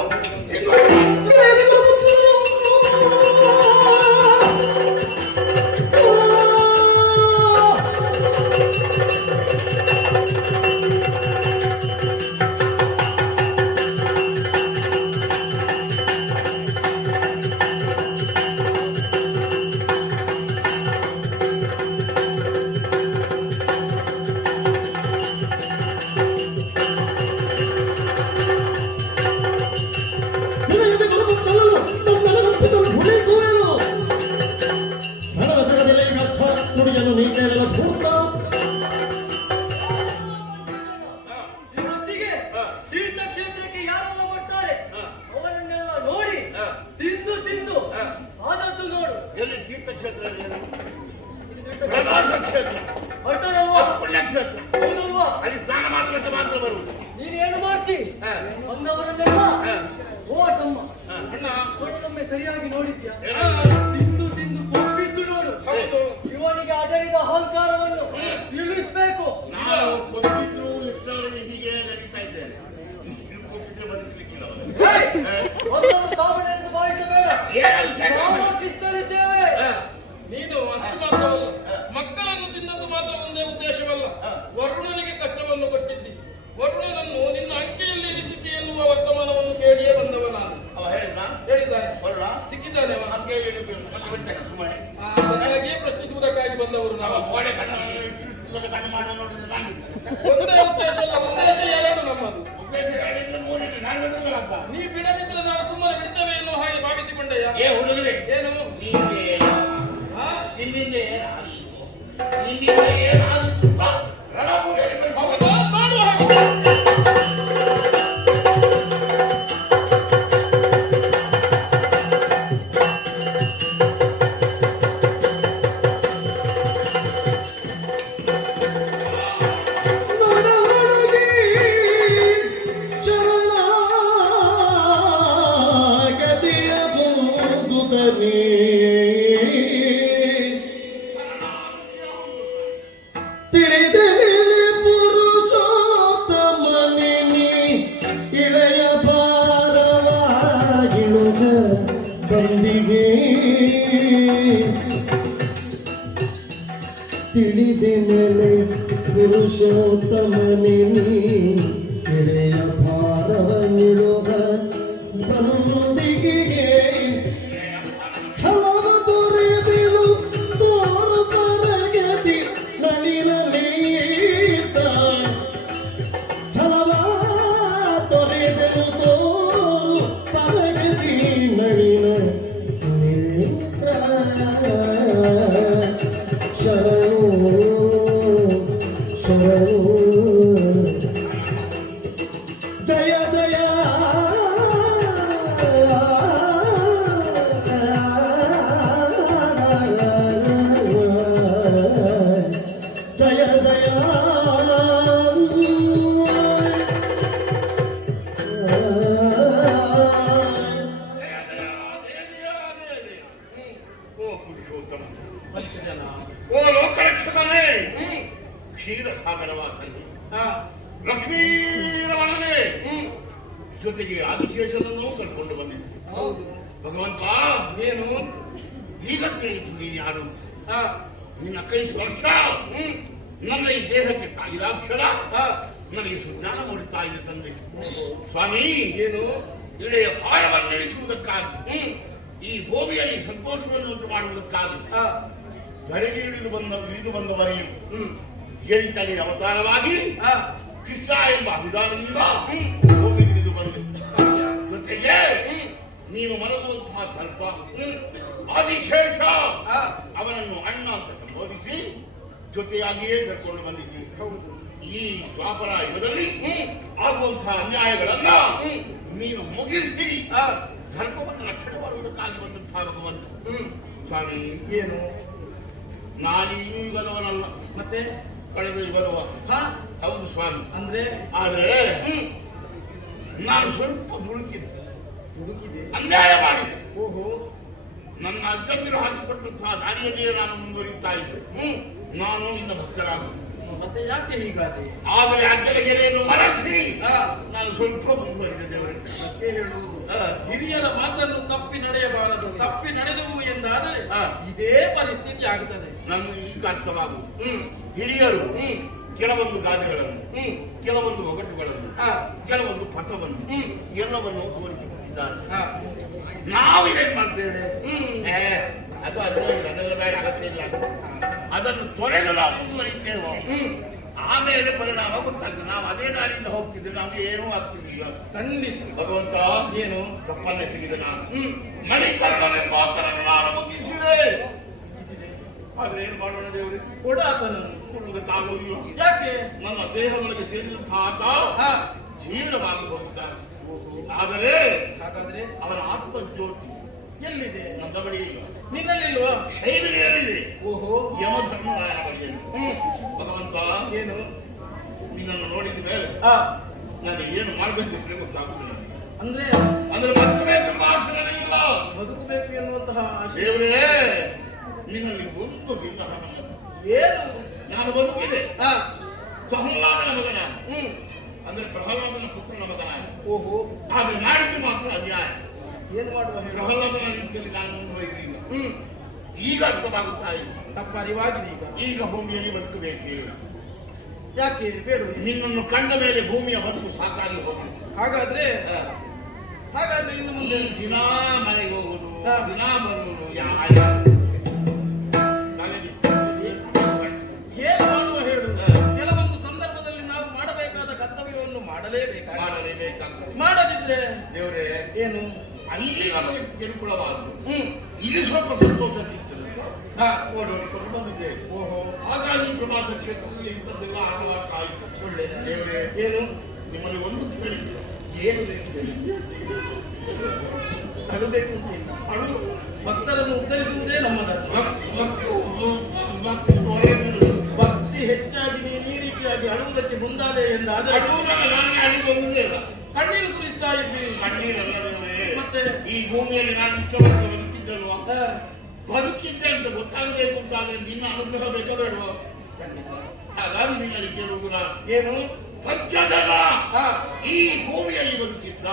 ತೀರ್ಥಕ್ಷೇತ್ರಕ್ಕೆ ಯಾರೆಲ್ಲ ಬರ್ತಾರೆ ಅವರನ್ನೆಲ್ಲ ನೋಡಿ ತಿಂದು ತಿಂದು ಆದದ್ದು ನೋಡು. ಎಲ್ಲಿ ತೀರ್ಥಕ್ಷೇತ್ರ? ಪ್ರವಾಸ ಕ್ಷೇತ್ರ, ಬರ್ತಾರಲ್ವಾ? ಪುಣ್ಯಕ್ಷೇತ್ರ. ಹೌದಲ್ವಾ? ಅಲ್ಲಿ ಸ್ನಾನ ಮಾಡಲಿಕ್ಕೆ ಮಾತ್ರ ಬರುವುದು. ನೀನೇನು ಮಾಡ್ತಿ? ಬಂದವರನ್ನೆಲ್ಲ ಓ ತಮ್ಮ ಅಣ್ಣ, ನೋಡೊಮ್ಮೆ ಸರಿಯಾಗಿ ನೋಡಿದ್ಯಾ? ತಿಂದು ತಿಂದು ಕೊಬ್ಬಿದ್ದು ನೋಡು. ಇವನಿಗೆ ಅದರಿದ ಅಹಂಕಾರವನ್ನು ನಿಲ್ಲಿಸಬೇಕು. ನಾನು ಕೊಬ್ಬಿದ್ರು ಇಷ್ಟರವರೆಗೆ ಹೀಗೆ ನಡೀತಾ ಇದ್ದೇನೆ. ಬದುಕಲಿಕ್ಕಿಲ್ಲ. ಒಂದೊಂದು ಸಾವಿರ ಎಂದು ಭಾವಿಸಬೇಡ. ಏನು ನಾವು ಕಿಸ್ತರಿದ್ದೇವೆ. ನೀನು ಅಷ್ಟು ಮಾತ್ರವಲ್ಲ, ಮಕ್ಕಳನ್ನು ತಿನ್ನದ್ದು ಮಾತ್ರ ಒಂದೇ ಉದ್ದೇಶವಲ್ಲ, ವರುಣನಿಗೆ ಕಷ್ಟವನ್ನು ಕೊಟ್ಟಿದ್ದಿ. ವರುಣನನ್ನು ನಿನ್ನ ಅಂಕೆಯಲ್ಲಿ ಇರಿಸಿದ್ದಿ ಎನ್ನುವ ವರ್ತಮಾನವನ್ನು ಕೇಳಿಯೇ ಬಂದವ ನಾನು. ಅವ ಹೇಳಿದ್ದಾನೆ. ಬರೋಣ ಸಿಕ್ಕಿದ್ದಾನೆ ಅವ. ಅಂಕೆ ಬಿಡ್ತೇನೆ ಸುಮ್ಮನೆ. ಅದಕ್ಕಾಗಿಯೇ ಪ್ರಶ್ನಿಸುವುದಕ್ಕಾಗಿ ಬಂದವರು ನಾವು. ಗೋಡೆ ಕಣ್ಣು ಮಾಡಿ ನೋಡಿದ್ರೆ ನಾನು ಒಂದೇ ಉದ್ದೇಶ ಅಲ್ಲ, ಉದ್ದೇಶ ಎರಡು ನಮ್ಮದು. ಉದ್ದೇಶ ಎರಡರಿಂದ ಮೂರಿಲ್ಲ. ನಾನು ಬಿಡುವುದಿಲ್ಲಪ್ಪ. ನೀ ಬಿಡದಿದ್ರೆ ನಾವು ಸುಮ್ಮನೆ ಬಿಡ್ತೇವೆ ಎನ್ನುವ ಹಾಗೆ ಭಾವಿಸಿಕೊಂಡೆಯ? ಏ ಹುಡುಗರೇ, ಏನು ನಿನ್ನಿಂದ ಏನಾಗಿತ್ತು? ನಿನ್ನಿಂದ ಏನಾಗಿತ್ತು? ರಣಭೂಮಿಯಲ್ಲಿ ಹೌದಾ? ಮಾಡುವ ಹಾಗೆ. ಬಂದಿಗೆ ತಿಳಿದೆ ಮೇಲೆ ಪುರುಷೋತ್ತಮನೆ ನೀ ಎಳೆಯ ಭಾರವ ನಿಡುವ ಬಂದಿಗೆ ಛಲವ ದೊರೆಯಲು ತೋರ ಪರಗತಿ ನಳಿನಲೀತ ಛಲವ ತೊರೆದಲು ತೋರು ಪರಗತಿ ನಳಿನ ಶರಣು ಶರಣು ಜಯ ಜಯ ಜಯ ಜಯ ಓ ಪುರುಷೋತ್ತಮ, ಓ ಲೋಕರಕ್ಷಕನೇ, ಕ್ಷೀರ ಸಾಗರವಾಸನೆ, ಲಕ್ಷ್ಮೀರವನೇ, ಜೊತೆಗೆ ಆದಿಶೇಷನನ್ನು ಕರ್ಕೊಂಡು ಬಂದಿದ್ದೆ. ಹೌದು ಭಗವಂತ, ಏನು ಈಗ ತಿಳಿತು ನೀನು ಯಾರು. ನಿನ್ನ ಕೈ ಸ್ಪರ್ಶ ನನ್ನ ಈ ದೇಹಕ್ಕೆ ತಾಯಿದಾಕ್ಷರ ನನಗೆ ಸುಜ್ಞಾನ ಮೂಡುತ್ತಾ ಇದೆ ತಂದೆ. ಸ್ವಾಮಿ, ಏನು ಇಳೆಯ ಭಾರವನ್ನು ಇಳಿಸುವುದಕ್ಕಾಗಿ, ಈ ಭೂಮಿಯಲ್ಲಿ ಸಂತೋಷವನ್ನು ಉಂಟು ಮಾಡುವುದಕ್ಕಾಗಿ ಧರೆಗೆ ಇಳಿದು ಬಂದವನೇ 8ನೇ ಅವತಾರವಾಗಿ ಕೃಷ್ಣ ಎಂಬ ವಿಧಾನದಿಂದ ಭೂಮಿಗೆ ಇಳಿದು ಬಂದೆ. ಜೊತೆಗೆ ನೀನು ಮಲಗುವಂತಹ ಸ್ವಲ್ಪ ಆದಿಶೇಷ ಅವನನ್ನು ಅಣ್ಣ ಅಂತ ಸಂಬೋಧಿಸಿ ಜೊತೆಯಾಗಿಯೇ ಕರ್ಕೊಂಡು ಬಂದಿದ್ದೀವಿ. ಈ ದ್ವಾಪರ ಯುಗದಲ್ಲಿ ಆಗುವಂತಹ ಅನ್ಯಾಯಗಳನ್ನ ನೀನು ಮುಗಿಸಿ ಧರ್ಮವನ್ನು ರಕ್ಷಣೆ ಮಾಡುವುದಕ್ಕಾಗಿ ಬಂದಂತಹ ಭಗವಂತ. ಸ್ವಾಮಿ, ಏನು ನಾನೀ ಯುಗದವನಲ್ಲ, ಮತ್ತೆ ಕಳೆದ ಯುಗದವ. ಹೌದು ಸ್ವಾಮಿ, ಅಂದ್ರೆ ಆದರೆ ನಾನು ಸ್ವಲ್ಪ ದುಡುಕಿದೆ, ಹುಡುಕಿದೆ. ಅನ್ಯಾಯ ಮಾಡಿದೆ. ಓಹೋ, ನನ್ನ ಅಜ್ಜಂದಿರು ಹಾಕಿಕೊಟ್ಟಂತಹ ದಾರಿಯಲ್ಲಿಯೇ ನಾನು ಮುಂದುವರಿಯುತ್ತಾ ಇದ್ದೆ. ನಾನು ನಿನ್ನ ಭಕ್ತರಾಗುವುದು. ಮತ್ತೆ ಯಾಕೆ ಹೀಗಾದೆ? ಆದರೆ ಅಜ್ಜನ ಗೆರೆಯನ್ನು ಮರೆಸಿ ನಾನು ಸ್ವಲ್ಪ ಮುಂದುವರಿದೆ ದೇವರಿಗೆ. ಅದಕ್ಕೆ ಹೇಳುವುದು, ಹಿರಿಯರ ಮಾತನ್ನು ತಪ್ಪಿ ನಡೆಯಬಾರದು. ತಪ್ಪಿ ನಡೆದವು ಎಂದಾದರೆ ಇದೇ ಪರಿಸ್ಥಿತಿ ಆಗುತ್ತದೆ. ನನಗೆ ಈಗ ಅರ್ಥವಾಗುವುದು, ಹಿರಿಯರು ಕೆಲವೊಂದು ಗಾದೆಗಳನ್ನು, ಕೆಲವೊಂದು ಒಗಟುಗಳನ್ನು, ಕೆಲವೊಂದು ಪಥವನ್ನು ಎಲ್ಲವನ್ನು ತೋರಿಸಿಕೊಟ್ಟಿದ್ದಾರೆ. ನಾವು ಏನ್ ಮಾಡ್ತೇವೆ, ಅದು ಅದೆಲ್ಲ ಬೇಡ, ಅಗತ್ಯ ಇಲ್ಲ, ಅದನ್ನು ತೊರೆದು ನಾವು ಮುಂದುವರಿತೇವೆ. ಆಮೇಲೆ ಪರಿಣಾಮ ಗೊತ್ತಾಗ್ತದೆ. ನಾವು ಅದೇ ದಾರಿಯಿಂದ ಹೋಗ್ತಿದ್ರೆ ನಮ್ಗೆ ಏನೂ ಆಗ್ತಿರ್ಲಿಲ್ಲ. ಖಂಡಿತ ಭಗವಂತ, ಏನು ತಪ್ಪನ್ನೇ ಸಿಗಿದೆ. ನಾನು ಮಣಿಕರ್ಣನೆಂಬ ಆತನನ್ನು ನಾನು ಮುಗಿಸಿದೆ. ಆದ್ರೆ ಏನ್ ಮಾಡೋಣ ದೇವರೇ, ಕೊಡಾತನನ್ನು ಕೊಡುವುದಕ್ಕಾಗುವುದಿಲ್ಲ. ಯಾಕೆ? ನನ್ನ ದೇಹದೊಳಗೆ ಸೇರಿದಂತಹ ಆತ ಜೀರ್ಣವಾಗಿ ಹೋಗಿದ್ದಾನೆ. ಆದರೆ ಹಾಗಾದ್ರೆ ಅವನ ಆತ್ಮಜ್ಯೋತಿ ಎಲ್ಲಿದೆ? ನನ್ನ ಬಳಿ ಇಲ್ಲ. ನಿನ್ನಲ್ಲಿಲ್ವಾ? ಶೈಲಿಯಲ್ಲಿದೆ. ಓಹೋ, ಯಮಧರ್ಮರಾಯನ ಬಳಿಯಲ್ಲಿ. ಭಗವಂತ, ಏನು ನಿನ್ನನ್ನು ನೋಡಿದ ಮೇಲೆ ನಾನು ಏನು ಮಾಡಬೇಕು ಅಂತ ಗೊತ್ತಾಗುತ್ತಿಲ್ಲ. ಅಂದ್ರೆ ಅಂದ್ರೆ ಬದುಕಬೇಕು ಆಸೆ ಇಲ್ಲ, ಬದುಕಬೇಕು ಎನ್ನುವಂತಹ ಆಶೆ. ದೇವರೇ, ನಿನ್ನಲ್ಲಿ ಒಂದು ಇಲ್ಲ. ಏನು? ನಾನು ಬದುಕಿದೆ. ಪ್ರಹ್ಲಾದನ ಮಗ ನಾನು, ಅಂದ್ರೆ ಪ್ರಹ್ಲಾದನ ಪುತ್ರನ ಮಗ ನಾನು. ಓಹೋ, ಆದ್ರೆ ಮಾಡಿದ್ದು ಮಾತ್ರ ಅನ್ಯಾಯ. ಏನು ಮಾಡುವ? ಪ್ರಹ್ಲಾದನ ರೀತಿಯಲ್ಲಿ ನಾನು ಮುಂದುವರಿರಲಿಲ್ಲ. ಈಗ ಅರ್ಥವಾಗುತ್ತಾ ಇದೆ. ತಪ್ಪ ಅರಿವಾಗಿದೆ. ಈಗ ಭೂಮಿಯಲ್ಲಿ ಬದುಕಬೇಕೆ? ಯಾಕೆ ಬೇಡ? ನಿನ್ನನ್ನು ಕಂಡ ಮೇಲೆ ಭೂಮಿಯ ಹೊತ್ತು ಸಾಕಾಗಿ ಹೋಗಿದೆ. ಹಾಗಾದ್ರೆ ಇನ್ನು ಮುಂದೆ ದಿನ ಮನೆಗೆ ಹೋಗುದು, ದಿನ ಬರುವುದು, ಏನು ಮಾಡುವ ಹೇಳು? ಕೆಲವೊಂದು ಸಂದರ್ಭದಲ್ಲಿ ನಾವು ಮಾಡಬೇಕಾದ ಕರ್ತವ್ಯವನ್ನು ಮಾಡಲೇಬೇಕಾಗ್ತದೆ. ಮಾಡದಿದ್ರೆ ದೇವರೇ, ಏನು ಅಲ್ಲಿ ನಮಗೆ ಕಿರುಕುಳವಾದ್ರು, ಇಲ್ಲಿ ಸ್ವಲ್ಪ ಸಂತೋಷ ಸಿಗ್ತದೆ. ಓಡೋಡಿಕೊಂಡು ಬಂದಿದ್ದೇವೆ. ಓಹೋ, ಹಾಗಾಗಿ ಪ್ರವಾಸ ಕ್ಷೇತ್ರದಲ್ಲಿ ಇಂಥದ್ದೆಲ್ಲ ಆಗಲಾಗ್ತಾ ಇತ್ತು. ಒಳ್ಳೆಯ ದೇವರೇ, ಏನು ನಿಮ್ಮಲ್ಲಿ ಒಂದು ಕೇಳಿ, ಏನು ಅಳಬೇಕು ಅಂತಿಲ್ಲ. ಅಳು ಭಕ್ತರನ್ನು ಉದ್ಧರಿಸುವುದೇ ನಮ್ಮ ಧರ್ಮ. ಭಕ್ತಿ ಹೆಚ್ಚಾಗಿ ನೀನು ಈ ರೀತಿಯಾಗಿ ಅಳುವುದಕ್ಕೆ ಮುಂದಾದೆ ಎಂದಾದರೆ ನಾನೇ ಅಳಿಗೊಂಡೇ ಇಲ್ಲ. ಕಣ್ಣೀರು ಸುರಿಸ್ತಾ ಇದ್ದೀವಿ. ಕಣ್ಣೀರಲ್ಲದೆ ಮತ್ತೆ ಈ ಭೂಮಿಯಲ್ಲಿ ನಾನು ಇಷ್ಟವರೆಗೆ ಬದುಕಿದ್ದಲ್ವಾ, ಬದುಕಿದ್ದೆ ಅಂತ ಗೊತ್ತಾಗಬೇಕು ಅಂತಾದ್ರೆ ನಿನ್ನ ಅನುಗ್ರಹ ಬೇಕೋ ಬೇಡವಾ? ಹಾಗಾಗಿ ನಿನ್ನಲ್ಲಿ ಕೇಳುವುದು ನಾನು, ಏನು ಪಂಚಜನ ಈ ಭೂಮಿಯಲ್ಲಿ ಬದುಕಿದ್ದ,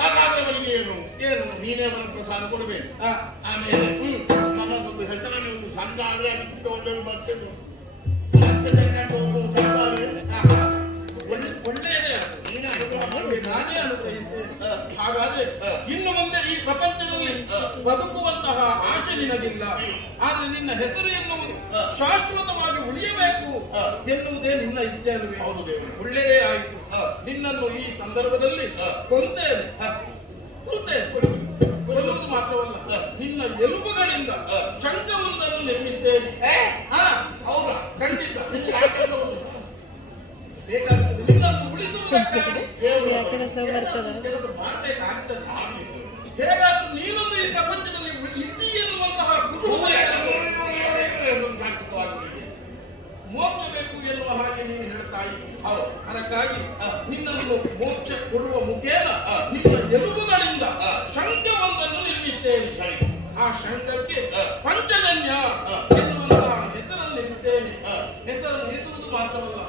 ಹಾಗಾದ್ರೆ ಅವರಿಗೆ ಏನು ಏನು ನೀನೇ ಅವನ ಪ್ರಸಾದ ಕೊಡಬೇಕು ಆ, ಆಮೇಲೆ ನಮ್ಮದೊಂದು ಹೆಸರಲ್ಲಿ ಒಂದು ಸಂಘ ಆದ್ರೆ ಅದಕ್ಕಿಂತ ಒಳ್ಳೆಯದು ಬರ್ತೇನೆ ಒಳ್ಳೆಯದೇ ನೀನೇ ಅನುಗ್ರಹ ಮಾಡ್ಬೇಕು, ನಾನೇ ಅನುಗ್ರಹಿಸ್ತೇನೆ. ಹಾಗಾದ್ರೆ ಇನ್ನು ಮುಂದೆ ಈ ಪ್ರಪಂಚದಲ್ಲಿ ಬದುಕುವಂತಹ ಆಶೆ ನಿನಗಿಲ್ಲ. ಆದ್ರೆ ನಿನ್ನ ಹೆಸರು ಎನ್ನುವುದು ಶಾಶ್ವತವಾಗಿ ಉಳಿಯಬೇಕು ಎನ್ನುವುದೇ ನಿನ್ನ ಇಚ್ಛೆ ಅಲ್ವೇ? ಹೌದು ದೇವರು. ಒಳ್ಳೆಯದೇ ಆಯಿತು. ನಿನ್ನನ್ನು ಈ ಸಂದರ್ಭದಲ್ಲಿ ಕೊಲ್ತೇನೆ. ಕೊಲ್ಲುವುದು ಮಾತ್ರವಲ್ಲ, ನಿನ್ನ ಎಲುಬುಗಳಿಂದ ಶಂಖವೊಂದನ್ನು ನಿರ್ಮಿಸ್ತೇನೆ. ಹೌದಾ? ಖಂಡಿತ ಬೇಕಾಗ್ತದೆ. ನಿನ್ನನ್ನು ಉಳಿಸುವುದಕ್ಕಾಗಿ ಕೆಲಸ ಬರ್ತದೆ. ಕೆಲಸ ಮಾಡಬೇಕಾಗ್ತದೆ. ಹೇಗಾದ್ರೂ ನೀನೊಂದು ಈ ಪ್ರಪಂಚದಲ್ಲಿ ಇದ್ದೀ ಎನ್ನುವಂತಹ ಮೋಕ್ಷ ಬೇಕು ಎನ್ನುವ ಹಾಗೆ ನೀನು ಹೇಳ್ತಾ ಇದ್ದೀ. ಅದಕ್ಕಾಗಿ ನಿನ್ನನ್ನು ಮೋಕ್ಷ ಕೊಡುವ ಮುಖೇನ ನಿನ್ನ ಎಲುಬುಗಳಿಂದ ಶಂಖವೊಂದನ್ನು ನಿರ್ಮಿಸ್ತೇನೆ. ಆ ಶಂಖಕ್ಕೆ ಪಂಚಜನ್ಯ ಎನ್ನುವಂತಹ ಹೆಸರನ್ನು ಇರಿಸ್ತೇನೆ. ಹೆಸರನ್ನು ಇರಿಸುವುದು ಮಾತ್ರವಲ್ಲ,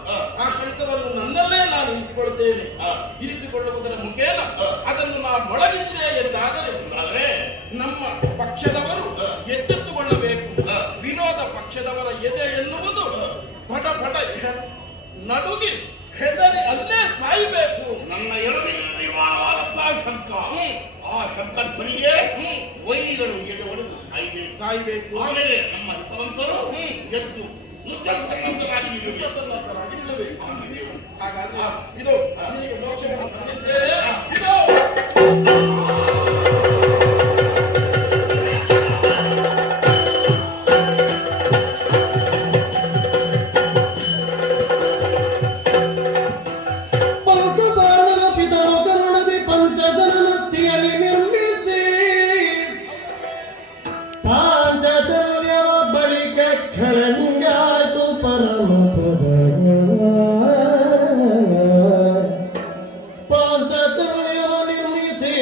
ಆ ಶಂಖವನ್ನು ನನ್ನಲ್ಲೇ ನಾನು ಇರಿಸಿಕೊಳ್ಳುತ್ತೇನೆ. ಇರಿಸಿಕೊಳ್ಳುವುದರ ಮುಖೇನ ಅದನ್ನು ನಾನು ಮೊಳಗಿಸಿದೆ ಎಂದಾದರೆ ನಮ್ಮ ಪಕ್ಷದವರು ಎಚ್ಚೆತ್ತುಕೊಳ್ಳಬೇಕು. ವಿರೋಧ ಪಕ್ಷದವರ ಎದೆ ಎನ್ನುವುದು ಪಟ ಪಟ ನಡುಗಿ ಹೆದರಿ ಅಲ್ಲೇ ಸಾಯಬೇಕು. ನನ್ನ ಎಲುಬಿನ ನಿರ್ಮಾಣವಾದಂತಹ ಶಂಕ, ಆ ಶಂಕ ಧ್ವನಿಗೆ ವೈರಿಗಳು ಎದೆ ಒಡೆದು ಸಾಯಬೇಕು. ಆಮೇಲೆ ನಮ್ಮ ಹಿತವಂತರು ಎದ್ದು ಉತ್ತರಾಗಿ ನಿಲ್ಲಬೇಕು. ಹಾಗಾದ್ರೆ ಇದು ನಿನಗೆ ಮೋಕ್ಷವನ್ನು ಕೊಡಿಸ್ತೇನೆ. ಇದು ಪಂಚಪಾಂಡವ ಪಿತರೋ ಕರುಣದಿ ಪಂಚಜನಸ್ತಿಯಲ್ಲಿ ನಿರ್ಮಿಸಿ ಪಾಂಚಜನ್ಯವ ಬಳಿಕ ಖಳಂಗಾಯ್ತು ಪರಮ ಪಾಂಚಜನ್ಯವ ನಿರ್ಮಿಸಿ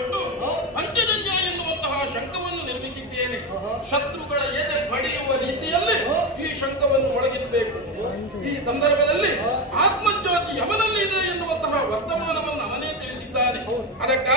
ಕೊಟ್ಟು ಪಂಚಜನ್ಯ ಎನ್ನುವಂತಹ ಶಂಖವನ್ನು ನಿರ್ಮಿಸಿದ್ದೇನೆ. ಶತ್ರುಗಳ ಎದೆ ಬಡಿಯುವ ರೀತಿಯಲ್ಲಿ ಈ ಶಂಖವನ್ನು ಒಳಗಿಸಬೇಕು. ಈ ಸಂದರ್ಭದಲ್ಲಿ ಆತ್ಮಜ್ಯೋತಿ ಯಮನಲ್ಲಿ ಇದೆ ಎನ್ನುವಂತಹ ವರ್ತಮಾನವನ್ನು ಅವನೇ ತಿಳಿಸಿದ್ದಾನೆ. ಅದಕ್ಕಾಗಿ